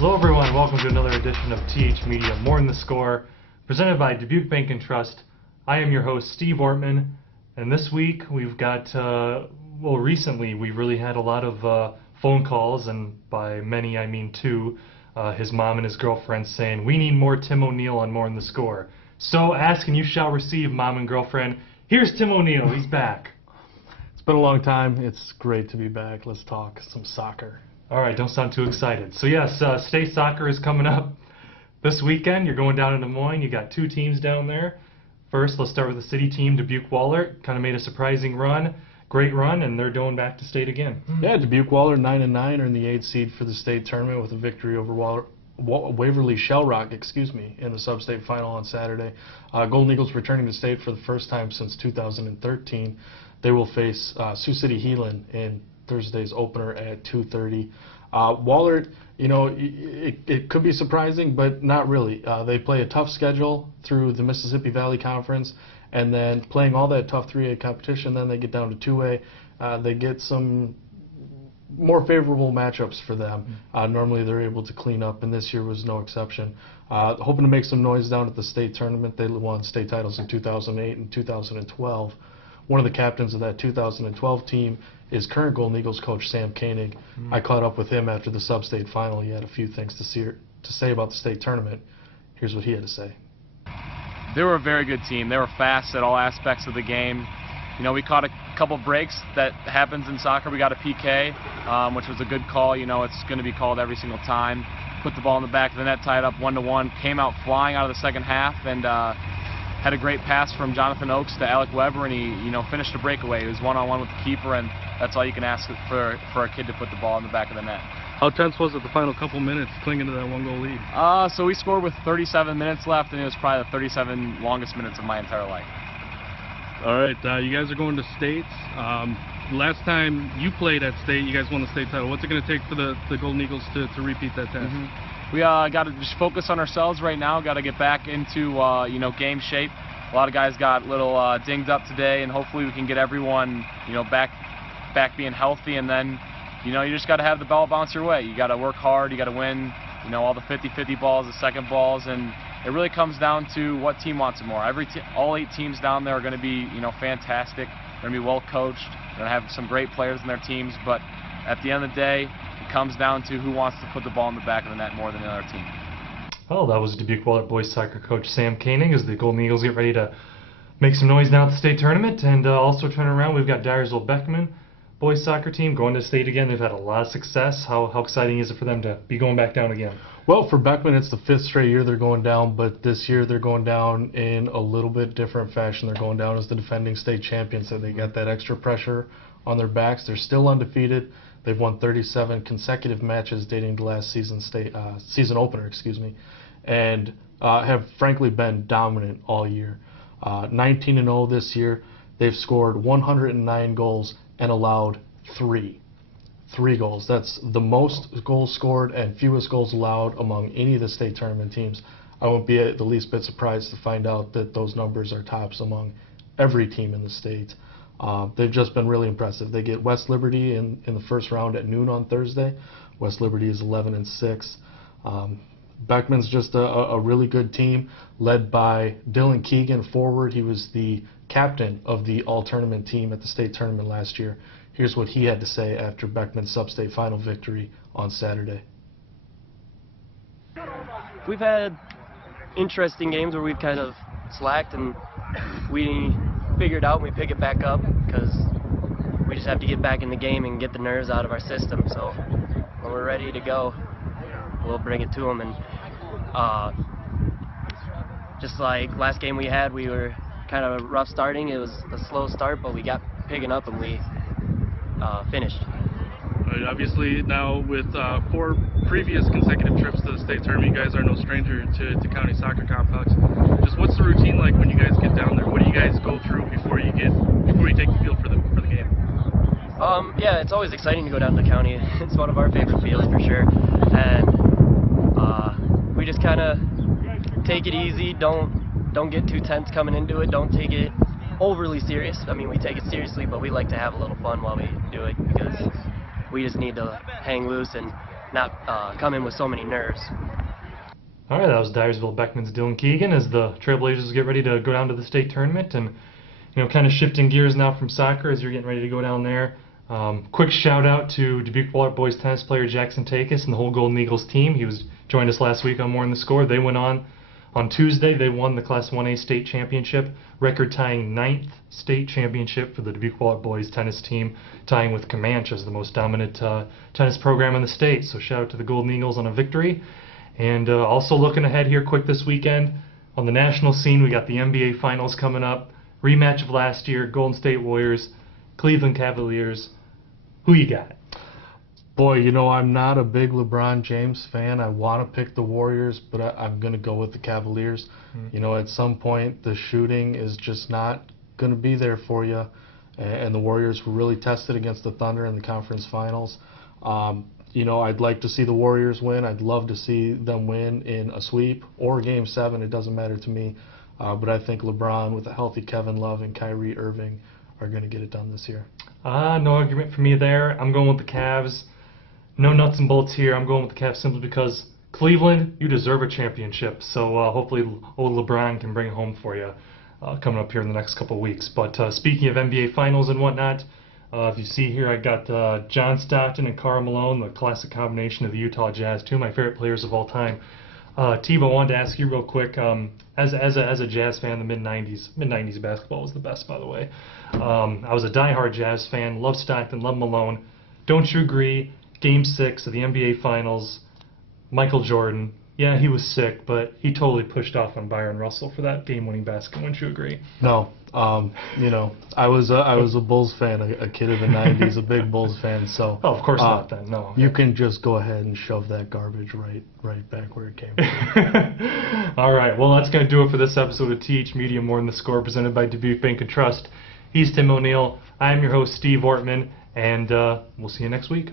Hello everyone, welcome to another edition of TH Media More Than the Score, presented by Dubuque Bank and Trust. I am your host, Steve Ortman, and this week we've got, recently we've really had a lot of phone calls, and by many I mean two, his mom and his girlfriend saying, we need more Tim O'Neill on More Than the Score. So ask and you shall receive, mom and girlfriend. Here's Tim O'Neill, he's back. It's been a long time, it's great to be back. Let's talk some soccer. All right, don't sound too excited. So yes, state soccer is coming up this weekend. You're going down in Des Moines. You got two teams down there. First, let's start with the city team, Dubuque Wahlert. Kind of made a surprising run, great run, and they're going back to state again. Yeah, Dubuque Wahlert 9-9 are in the 8th seed for the state tournament with a victory over Waverly Shellrock, in the sub-state final on Saturday. Golden Eagles returning to state for the first time since 2013. They will face Sioux City Heelan in Thursday's opener at 2:30. Wahlert, it could be surprising, but not really. They play a tough schedule through the Mississippi Valley Conference, and then playing all that tough 3A competition, then they get down to 2A. They get some more favorable matchups for them. Normally they're able to clean up, and this year was no exception. Hoping to make some noise down at the state tournament. They won state titles in 2008 and 2012. One of the captains of that 2012 team is current Golden Eagles coach Sam Koenig. I caught up with him after the sub-state final. He had a few things to say about the state tournament. Here's what he had to say. They were a very good team. They were fast at all aspects of the game. We caught a couple breaks that happens in soccer. We got a PK, which was a good call. It's going to be called every single time. Put the ball in the back of the net, tied up 1-1. Came out flying out of the second half, and had a great pass from Jonathan Oakes to Alec Weber, and he finished a breakaway. He was one-on-one with the keeper, and that's all you can ask for a kid to put the ball in the back of the net. How tense was it the final couple minutes clinging to that one-goal lead? So we scored with 37 minutes left, and it was probably the 37 longest minutes of my entire life. All right, you guys are going to states. Last time you played at state, you guys won the state title. What's it going to take for the Golden Eagles to repeat that task? We got to just focus on ourselves right now. Got to get back into game shape. A lot of guys got a little dinged up today, and hopefully we can get everyone back being healthy. And then you just got to have the ball bounce your way. You got to work hard. You got to win. All the 50-50 balls, the second balls, and it really comes down to what team wants it more. All 8 teams down there are going to be fantastic. They're going to be well coached. They're going to have some great players in their teams, but at the end of the day, it comes down to who wants to put the ball in the back of the net more than the other team. Well, that was Dubuque Wahlert boys soccer coach Sam Koenig as the Golden Eagles get ready to make some noise now at the state tournament. And also turning around, we've got Dyersville Beckman boys soccer team going to state again. They've had a lot of success. How exciting is it for them to be going back down again? Well, for Beckman, it's the 5th straight year they're going down, but this year they're going down in a little bit different fashion. They're going down as the defending state champions, so they got that extra pressure on their backs. They're still undefeated. They've won 37 consecutive matches dating to last season's season opener, and have frankly been dominant all year. 19-0 this year. They've scored 109 goals and allowed 3 goals. That's the most goals scored and fewest goals allowed among any of the state tournament teams. I won't be the least bit surprised to find out that those numbers are tops among every team in the state. They've just been really impressive. They get West Liberty in the first round at noon on Thursday. West Liberty is 11-6. Beckman's just a really good team led by Dylan Keegan, forward. He was the captain of the all-tournament team at the state tournament last year. Here's what he had to say after Beckman's sub-state final victory on Saturday. We've had interesting games where we've kind of slacked, and we figured out and we pick it back up because we just have to get back in the game and get the nerves out of our system. So when we're ready to go, we'll bring it to them. And just like last game we had, we were kind of rough starting. It was a slow start, but we got picking up and we finished. Right, obviously now with 4 previous consecutive trips to the state tournament, you guys are no stranger to County Soccer Complex. Just what's the routine like when you guys get down there? What do you guys go through before you take the field for the game? Yeah, it's always exciting to go down to the county. It's one of our favorite fields for sure, and we just kind of take it easy. Don't get too tense coming into it. Don't take it overly serious. I mean, we take it seriously, but we like to have a little fun while we do it because we just need to hang loose and not come in with so many nerves. All right, that was Dyersville Beckman's Dylan Keegan as the Trailblazers get ready to go down to the state tournament. And, kind of shifting gears now from soccer as you're getting ready to go down there. Quick shout out to Dubuque Wahlert boys tennis player Jackson Takis and the whole Golden Eagles team. He joined us last week on More in the Score. They went on Tuesday. They won the Class 1A state championship, record-tying 9th state championship for the Dubuque Wahlert boys tennis team, tying with Comanche as the most dominant tennis program in the state. So shout out to the Golden Eagles on a victory. And also looking ahead here quick this weekend, on the national scene, we got the NBA Finals coming up. Rematch of last year, Golden State Warriors, Cleveland Cavaliers. Who you got? Boy, I'm not a big LeBron James fan. I want to pick the Warriors, but I'm going to go with the Cavaliers. At some point, the shooting is just not going to be there for you. And the Warriors were really tested against the Thunder in the conference finals. I'd like to see the Warriors win. I'd love to see them win in a sweep or Game 7. It doesn't matter to me. But I think LeBron with a healthy Kevin Love and Kyrie Irving are going to get it done this year. No argument for me there. I'm going with the Cavs. No nuts and bolts here. I'm going with the Cavs simply because Cleveland, you deserve a championship. So hopefully old LeBron can bring it home for you coming up here in the next couple of weeks. But speaking of NBA Finals and whatnot, if you see here, I got John Stockton and Karl Malone, the classic combination of the Utah Jazz, two of my favorite players of all time. Tebow, I wanted to ask you real quick, as a Jazz fan, the mid-90s basketball was the best, by the way. I was a diehard Jazz fan, loved Stockton, loved Malone. Don't you agree? Game 6 of the NBA Finals, Michael Jordan, yeah, he was sick, but he totally pushed off on Byron Russell for that game-winning basket. Wouldn't you agree? No. I was a Bulls fan, a kid of the 90s, a big Bulls fan. So of course not then, no. You can just go ahead and shove that garbage right back where it came from. All right, well, that's going to do it for this episode of TH Media More in the Score, presented by Dubuque Bank and Trust. He's Tim O'Neill. I'm your host, Steve Ortman, and we'll see you next week.